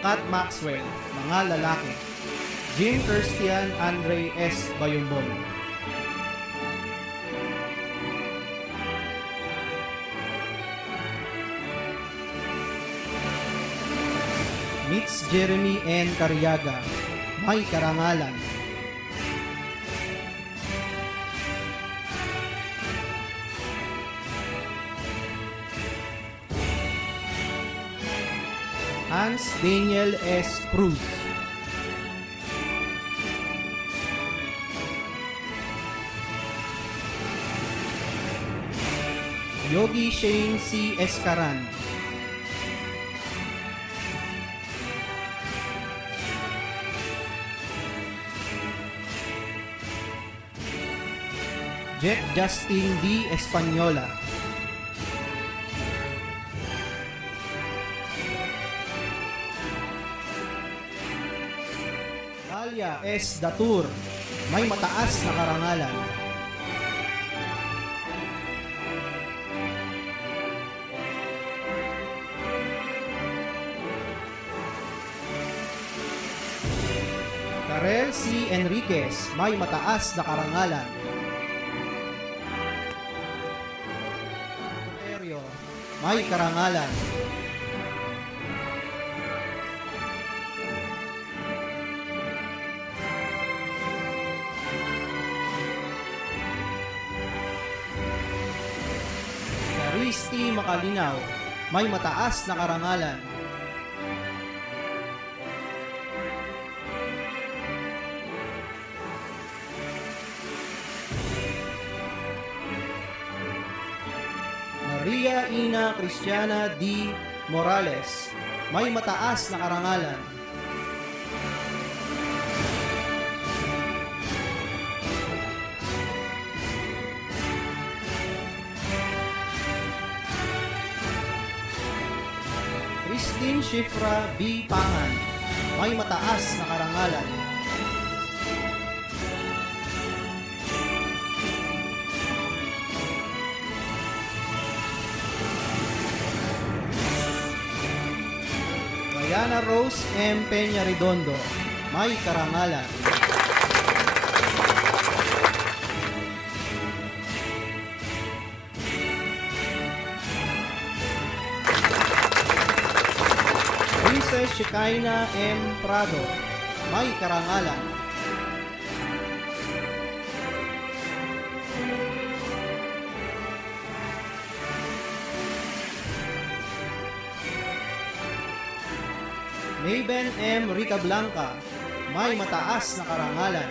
Kat Maxwell, mga lalaki. Jim Christian Andre S. Bayumbon. Mitch Jeremy N. Cariaga, may karangalan. Hans Daniel S. Cruz. Yogi Shane C. Escaran. Jet Justin D. Española. Dalia S. Datur, may mataas na karangalan. Karel C. Enriquez, may mataas na karangalan. May karangalan. Christy Macalinaw, may mataas na karangalan. Maria Ina Cristiana D. Morales, may mataas na karangalan. Christine Shifra B. Pangan, may mataas na karangalan. Diana Rose M. Peña Redondo, may karangalan. Princess Shekinah M. Prado, may karangalan. Maven M. Rica Blanca, may mataas na karangalan.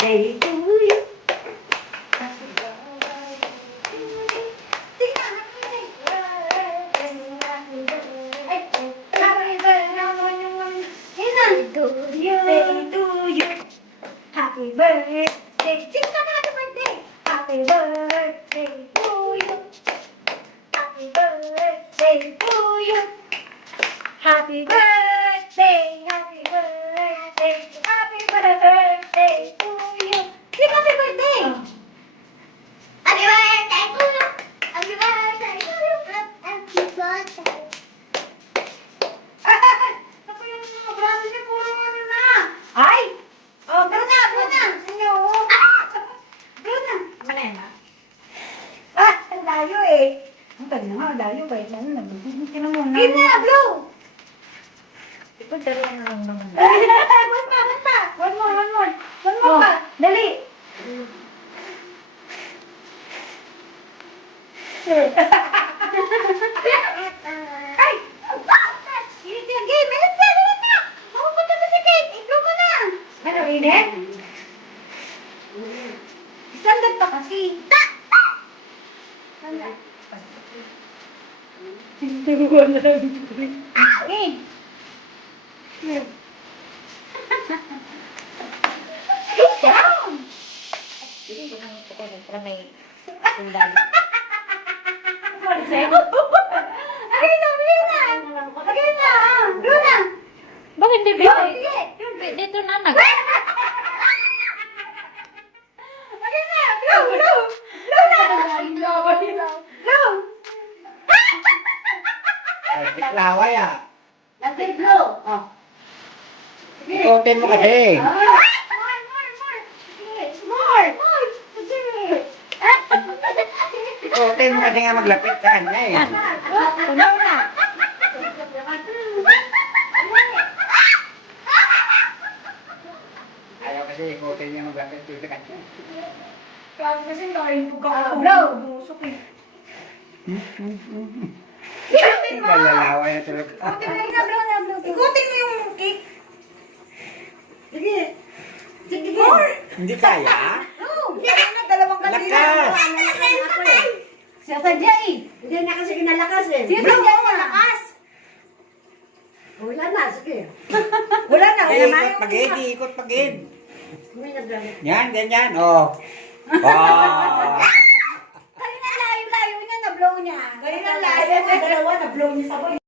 Day to you. Happy birthday to you. Sing happy birthday, happy birthday, happy birthday to you. Day to you. Happy birthday. Sing happy birthday. Happy birthday to you. Happy birthday to you. Happy birthday, happy birthday, happy birthday to you. layo eh. Ang tagal na nga, layo ba? Game na, blow! Ikaw, dalawa na lang naman. One more pa. Dali. Ay! Init yung game. Init na. Mapupunta na si Kate. Ikaw mo na. Ano, init? Standard pa kasi. Standard. Hindi ko alam. Eh. Down! Para may sundalo. Again na. Go na. Bakit hindi Go, ba? sige. Dito na nag. Again na. Blow na. Blow. Laway ah. Nandun blow. Oh. Ikotin mo kasi. More. Ikotin mo kasi nga maglapit sa kanya eh. Tunaw na. Ayaw kasi ikotin niya maglapit sa kanya. Blow. Malalaway na tulog. Ikutin mo yung cake. Sige. Sige. More. Hindi kaya? No. Hindi dalawang kanila. Lakas! Sasadya eh. Hindi na kasi kinalakas eh. Sasadya malakas. Wala na, sige. Wala na. Ikot pagid, ikot pagid. Yan, ganyan. Oh. Oh. Kanina layo-layo niya, na-blow niya. Kanina layo niya, dalawa, na-blow niya sabay.